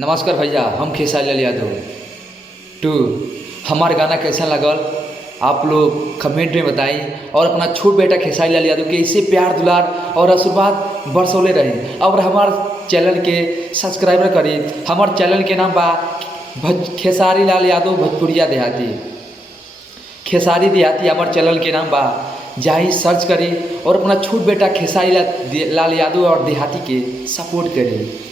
नमस्कार भैया, हम खेसारी लाल यादव टू। हमारा गाना कैसा लगल आप लोग कमेंट में बताएं और अपना छोट बेटा खेसारी लाल यादव के इसे प्यार दुलार और आशीर्वाद बरसौले रही और हमारे चैनल के सब्सक्राइबर करी। हमारे चैनल के नाम बा खेसारी लाल यादव भोजपुरिया देहाती। खेसारी देहाती हमारे चैनल के नाम बा, जाही सर्च करी और अपना छोट बेटा खेसारी लाल यादव और देहाती के सपोर्ट करी।